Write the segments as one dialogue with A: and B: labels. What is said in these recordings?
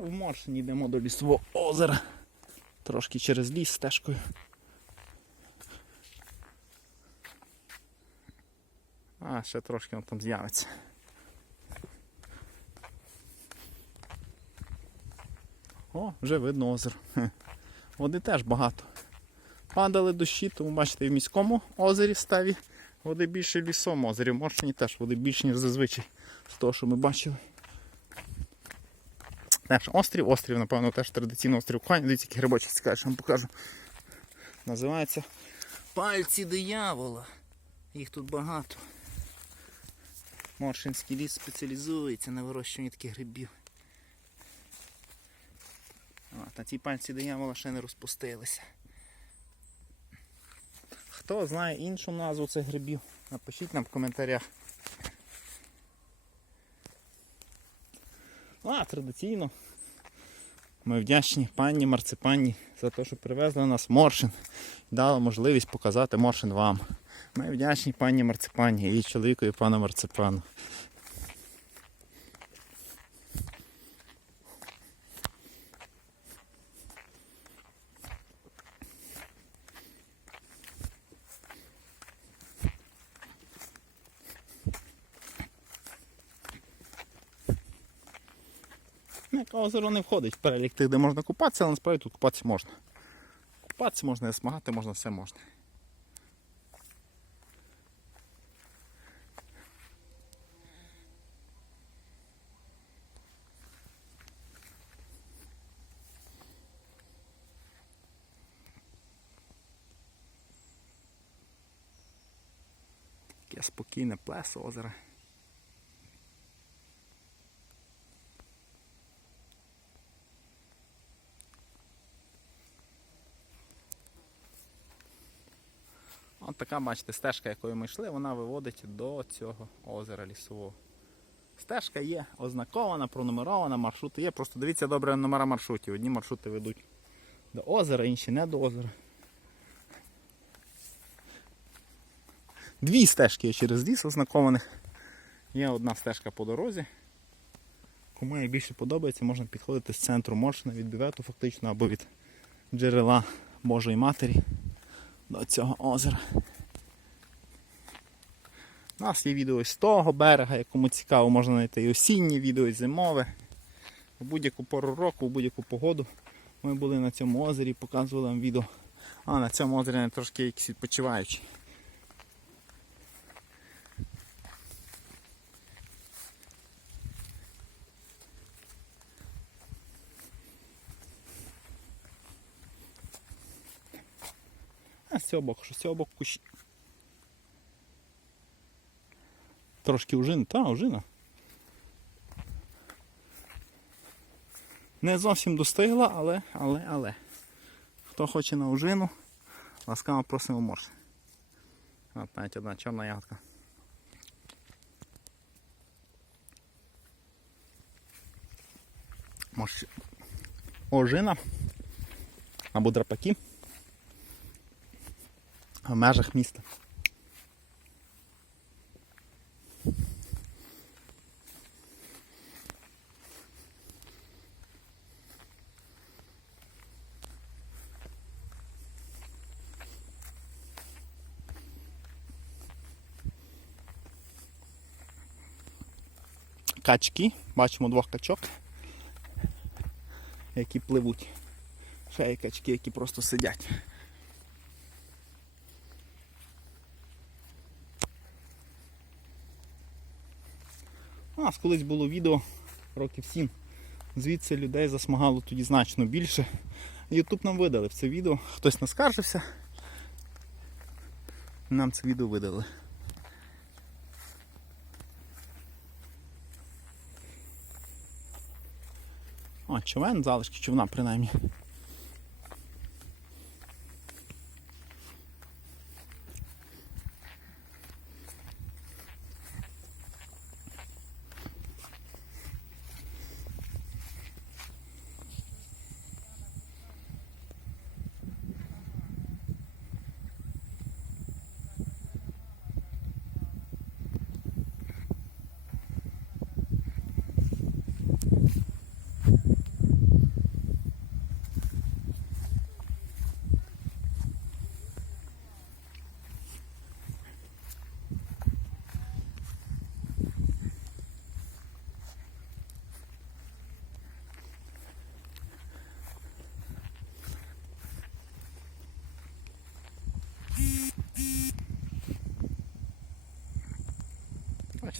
A: В Моршині йдемо до лісового озера. Трошки через ліс стежкою. А, ще трошки воно там з'явиться. О, вже видно озеро. Води теж багато. Падали дощі, тому бачите, в міському озері ставі води більше в лісовому озері. В Моршині теж води більше, ніж зазвичай. З того, що ми бачили. Теж острів, острів, напевно, теж традиційний острів Кохання. Дивіться, які грибочки цікаві, що вам покажу. Називається Пальці диявола. Їх тут багато. Моршинський ліс спеціалізується на вирощуванні таких грибів. А, та ці пальці диявола ще не розпустилися. Хто знає іншу назву цих грибів, напишіть нам в коментарях. А, традиційно. Ми вдячні пані Марципані за те, що привезли нас Моршин. Дали можливість показати Моршин вам. Ми вдячні пані Марципані, і чоловікові пана Марципану. Яке озеро не входить в перелік тих, де можна купатися, але насправді тут купатися можна. Купатися можна, і смагати можна, все можна. Таке спокійне плесо озера. От така, бачите, стежка, якою ми йшли, вона виводить до цього озера лісового. Стежка є ознакована, пронумерована, маршрути є. Просто дивіться добре номера маршрутів. Одні маршрути ведуть до озера, інші не до озера. Дві стежки є через ліс ознакованих. Є одна стежка по дорозі. Кому як подобається, можна підходити з центру Моршина від бювету фактично або від джерела Божої Матері до цього озера. У нас є відео з того берега, якому цікаво, можна знайти і осінні відео, і зимове. У будь-яку пору року, у будь-яку погоду. Ми були на цьому озері, показували вам відео. А на цьому озері трошки якісь відпочиваючі. А боку, що боку кущі. Трошки ужин, та ужина. Не зовсім достигла, але, але, але. Хто хоче на ужину, ласкаво просимо морж. От навіть одна чорна ягодка. Морж... Ожина або драпаки в межах міста. Качки, бачимо двох качок, які пливуть. Ще є качки, які просто сидять. У нас колись було відео років 7. Звідси людей засмагало тоді значно більше. Ютуб нам видалив це відео. Хтось наскаржився. Нам це відео видали. О, човен, залишки човна принаймні.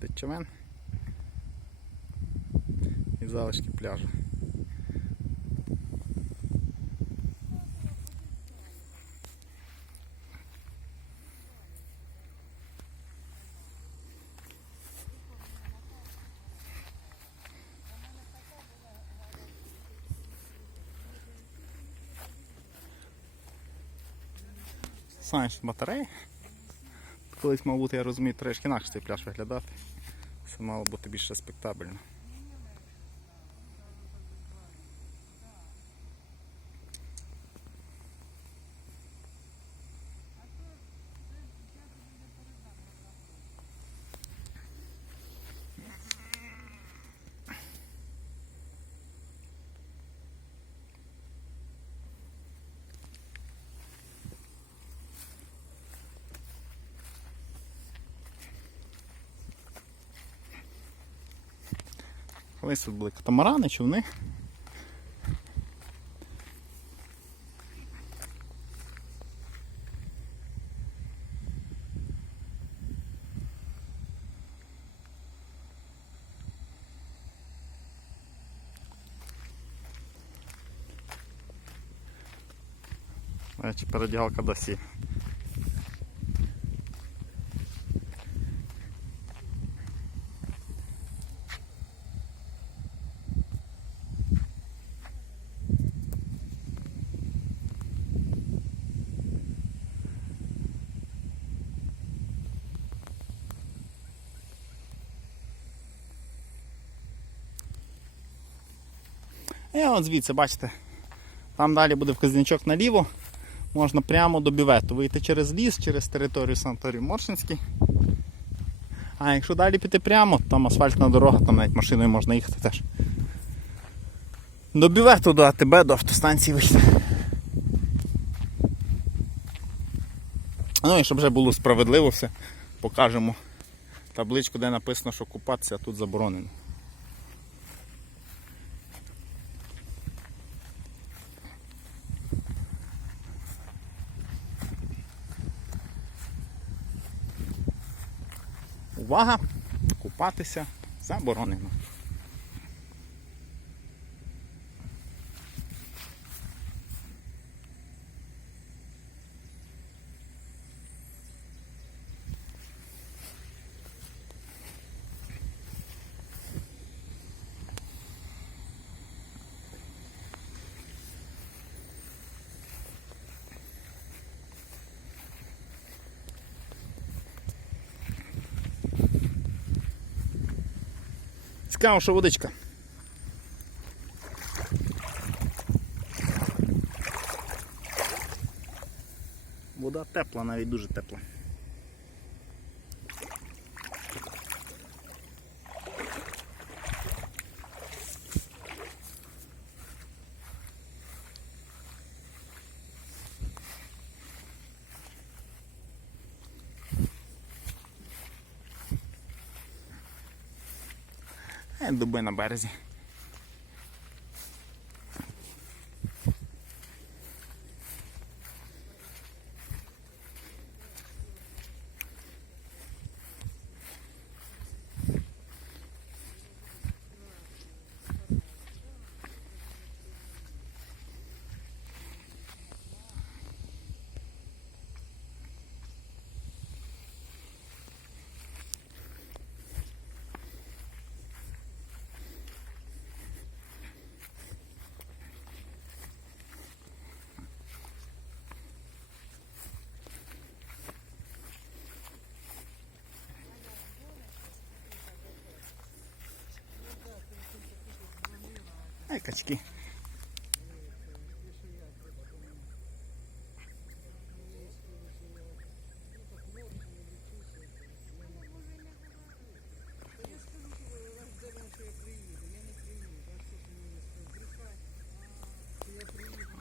A: Бачите, човен і залишки пляжу. Сонячні батареї. Колись мав бути, я розумію, трошки інакше цей пляж виглядати. Це мало бути більш респектабельно. Були катамарани, човни. Передягалка досі. І от звідси, бачите, там далі буде вказівничок наліво. Можна прямо до бювету вийти через ліс, через територію санаторію Моршинський. А якщо далі піти прямо, там асфальтна дорога, там навіть машиною можна їхати теж. До бювету, до АТБ, до автостанції вийти. Ну і щоб вже було справедливо все, покажемо табличку, де написано, що купатися тут заборонено. Увага! Купатися заборонено. Цікаво, що водичка. Вода тепла, навіть дуже тепла. Дуби на березі. Ай, качки.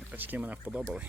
A: Качки мене вподобали.